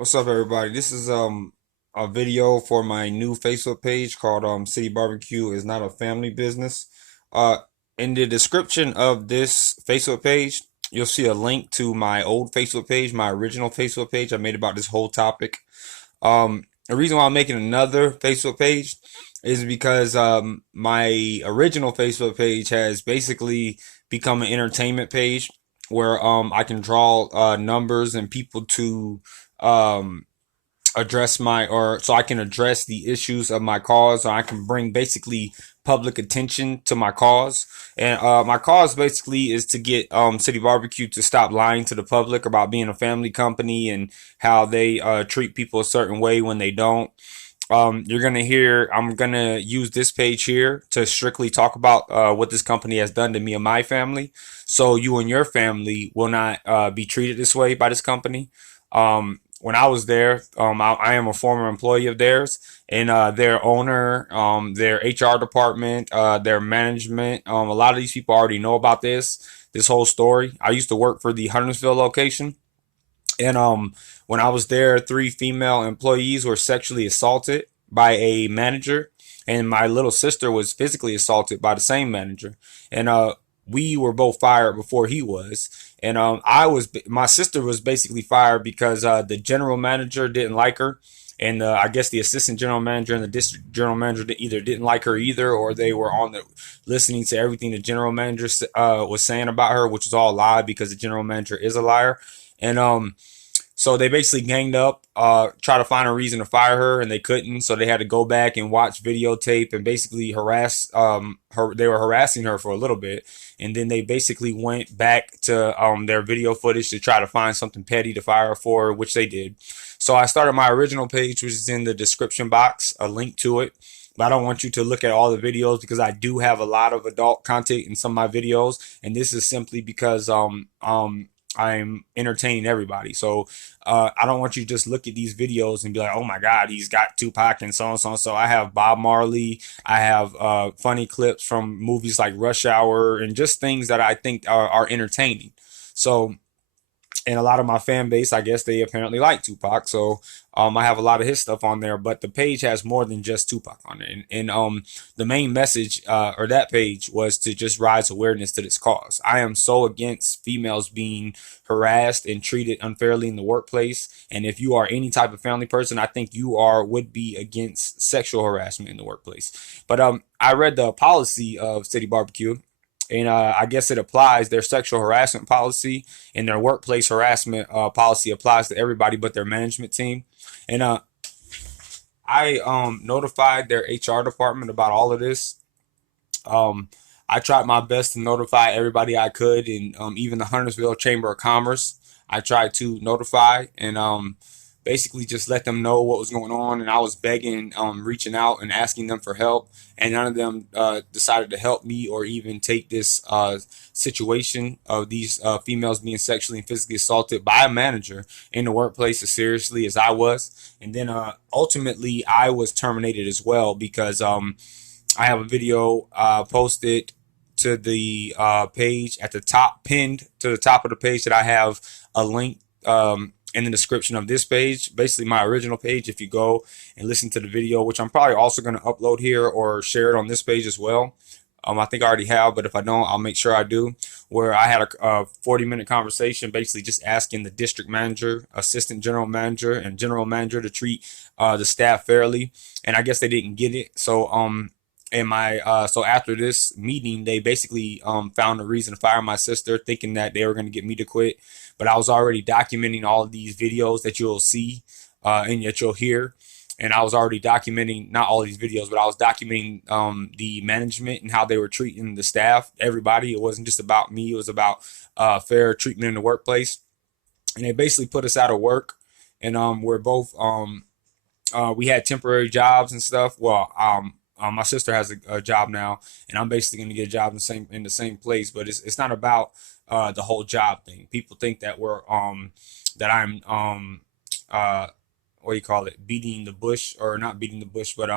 What's up, everybody? This is a video for my new Facebook page called City Barbecue is not a family business. Uh, in the description of this Facebook page, you'll see a link to my old Facebook page, my original Facebook page I made about this whole topic. The reason why I'm making another Facebook page is because my original Facebook page has basically become an entertainment page where I can draw numbers and people to um, address my or so I can address the issues of my cause, or I can bring basically public attention to my cause. And my cause basically is to get City Barbecue to stop lying to the public about being a family company and how they treat people a certain way when they don't. You're gonna hear. I'm gonna use this page here to strictly talk about what this company has done to me and my family, so you and your family will not be treated this way by this company. When I was there, I am a former employee of theirs, and their owner, their HR department, their management. A lot of these people already know about this whole story. I used to work for the Huntersville location. And when I was there, three female employees were sexually assaulted by a manager, and my little sister was physically assaulted by the same manager. And we were both fired before he was. And my sister was basically fired because the general manager didn't like her. And I guess the assistant general manager and the district general manager either didn't like her either, or they were on the listening to everything the general manager was saying about her, which was all a lie because the general manager is a liar. And so they basically ganged up, try to find a reason to fire her, and they couldn't. So they had to go back and watch videotape and basically harass her. They were harassing her for a little bit, and then they basically went back to their video footage to try to find something petty to fire her for, which they did. So I started my original page, which is in the description box, a link to it. But I don't want you to look at all the videos because I do have a lot of adult content in some of my videos, and this is simply because I'm entertaining everybody. So I don't want you to just look at these videos and be like, oh my God, he's got Tupac and so and so. So I have Bob Marley. I have funny clips from movies like Rush Hour and just things that I think are entertaining. So and a lot of my fan base, I guess they apparently like Tupac. So I have a lot of his stuff on there, but the page has more than just Tupac on it. And the main message or that page was to just raise awareness to this cause. I am so against females being harassed and treated unfairly in the workplace. And if you are any type of family person, I think you are would be against sexual harassment in the workplace. But I read the policy of City Barbecue, and I guess it applies. Their sexual harassment policy and their workplace harassment policy applies to everybody but their management team. And I notified their HR department about all of this. Um, I tried my best to notify everybody I could, and even the Huntersville Chamber of Commerce. I tried to notify and basically just let them know what was going on. And I was begging, reaching out and asking them for help. And none of them decided to help me or even take this situation of these females being sexually and physically assaulted by a manager in the workplace as seriously as I was. And then ultimately, I was terminated as well because I have a video posted to the page at the top, pinned to the top of the page, that I have a link in the description of this page, basically my original page. If you go and listen to the video, which I'm probably also going to upload here or share it on this page as well. I think I already have, but if I don't, I'll make sure I do. Where I had a 40-minute conversation, basically just asking the district manager, assistant general manager, and general manager to treat the staff fairly, and I guess they didn't get it. So so after this meeting, they basically found a reason to fire my sister, thinking that they were going to get me to quit. But I was already documenting all of these videos that you'll see and that you'll hear. And I was already documenting not all of these videos, but I was documenting the management and how they were treating the staff, everybody. It wasn't just about me; it was about fair treatment in the workplace. And they basically put us out of work, and we're both we had temporary jobs and stuff. Well, my sister has a job now, and I'm basically going to get a job in the same place. But it's not about the whole job thing. People think that that I'm what do you call it, beating the bush, or not beating the bush, but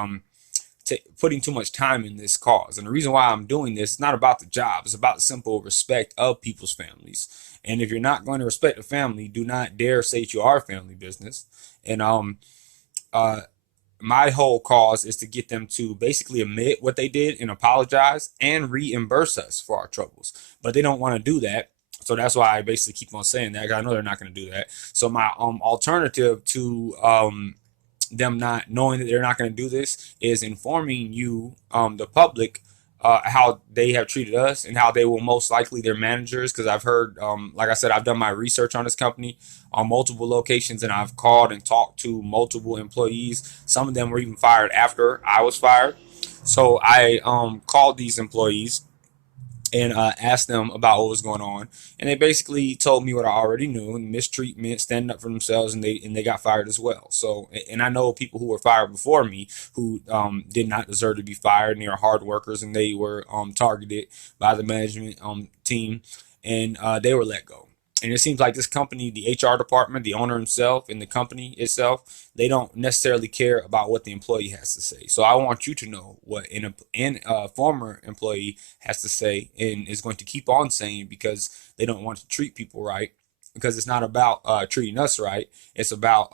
putting too much time in this cause. And the reason why I'm doing this is not about the job. It's about the simple respect of people's families. And if you're not going to respect the family, do not dare say that you are a family business. And uh, my whole cause is to get them to basically admit what they did and apologize and reimburse us for our troubles. But they don't want to do that. So that's why I basically keep on saying that. 'Cause I know they're not going to do that. So my alternative to them not knowing that they're not going to do this is informing you, the public, how they have treated us and how they will most likely their managers. Because I've heard, like I said, I've done my research on this company on multiple locations, and I've called and talked to multiple employees. Some of them were even fired after I was fired. So I called these employees and asked them about what was going on, and they basically told me what I already knew: mistreatment, standing up for themselves, and they got fired as well. So, and I know people who were fired before me who did not deserve to be fired, and they are hard workers, and they were targeted by the management team, and they were let go. And it seems like this company, the HR department, the owner himself, and the company itself, they don't necessarily care about what the employee has to say. So I want you to know what a former employee has to say and is going to keep on saying, because they don't want to treat people right. Because it's not about treating us right. It's about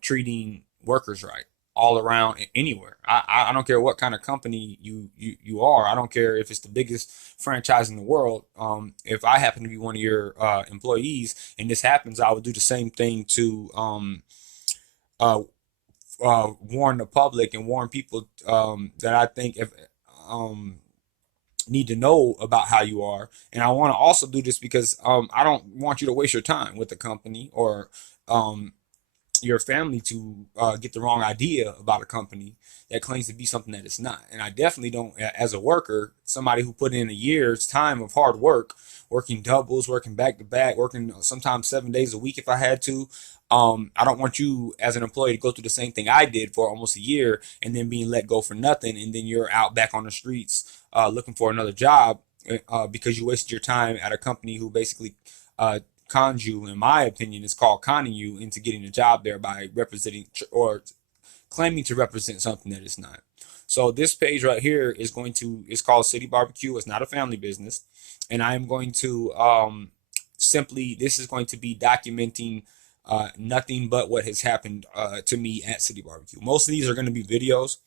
treating workers right all around anywhere. I don't care what kind of company you are. I don't care if it's the biggest franchise in the world. If I happen to be one of your employees and this happens, I would do the same thing to uh, warn the public and warn people that I think if um, need to know about how you are. And I want to also do this because I don't want you to waste your time with the company or um, your family to get the wrong idea about a company that claims to be something that it's not. And I definitely don't, as a worker, somebody who put in a year's time of hard work, working doubles, working back to back, working sometimes 7 days a week if I had to. I don't want you as an employee to go through the same thing I did for almost a year and then being let go for nothing. And then you're out back on the streets looking for another job because you wasted your time at a company who basically conned you, in my opinion, is called conning you into getting a job there by representing or claiming to represent something that it's not. So this page right here is called City Barbecue. It's not a family business, and I am going to this is going to be documenting nothing but what has happened to me at City Barbecue. Most of these are going to be videos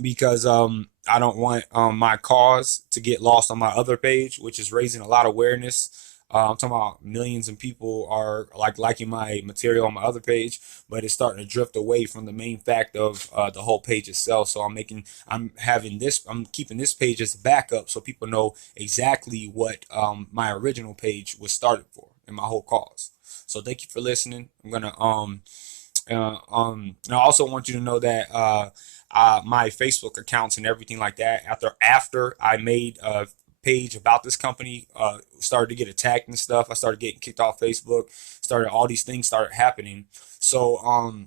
because I don't want my cause to get lost on my other page, which is raising a lot of awareness. I'm talking about millions of people are liking my material on my other page, but it's starting to drift away from the main fact of the whole page itself. So I'm keeping this page as a backup so people know exactly what my original page was started for and my whole cause. So thank you for listening. I'm gonna and I also want you to know that my Facebook accounts and everything like that, after I made a page about this company, started to get attacked and stuff. I started getting kicked off Facebook. Started all these things started happening. So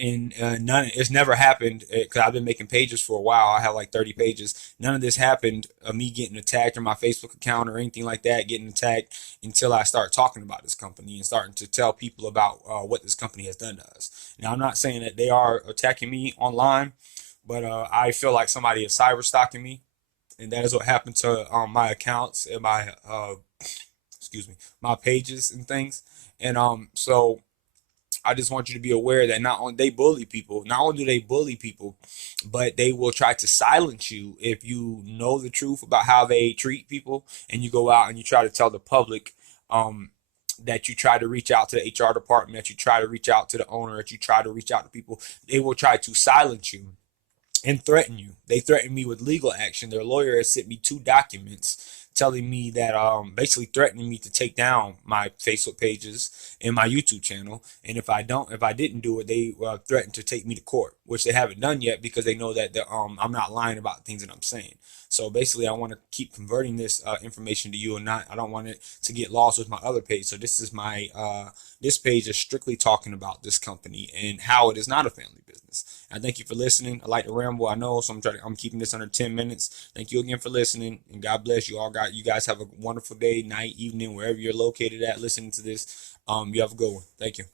and it's never happened because I've been making pages for a while. I have like 30 pages. None of this happened, me getting attacked or my Facebook account or anything like that getting attacked, until I start talking about this company and starting to tell people about what this company has done to us. Now, I'm not saying that they are attacking me online, but I feel like somebody is cyber stalking me, and that is what happened to my accounts and my excuse me, my pages and things. And so I just want you to be aware that not only do they bully people, but they will try to silence you if you know the truth about how they treat people, and you go out and you try to tell the public that you try to reach out to the HR department, that you try to reach out to the owner, that you try to reach out to people. They will try to silence you and threaten you. They threatened me with legal action. Their lawyer has sent me 2 documents telling me that basically threatening me to take down my Facebook pages and my YouTube channel. And if I didn't do it, they threatened to take me to court, which they haven't done yet because they know that I'm not lying about things that I'm saying. So basically, I want to keep converting this information to you, and I don't want it to get lost with my other page. So this page is strictly talking about this company and how it is not a family business. I thank you for listening. I like to ramble, I know, so I'm keeping this under 10 minutes. Thank you again for listening, and God bless you all. You guys have a wonderful day, night, evening, wherever you're located at listening to this. You have a good one. Thank you.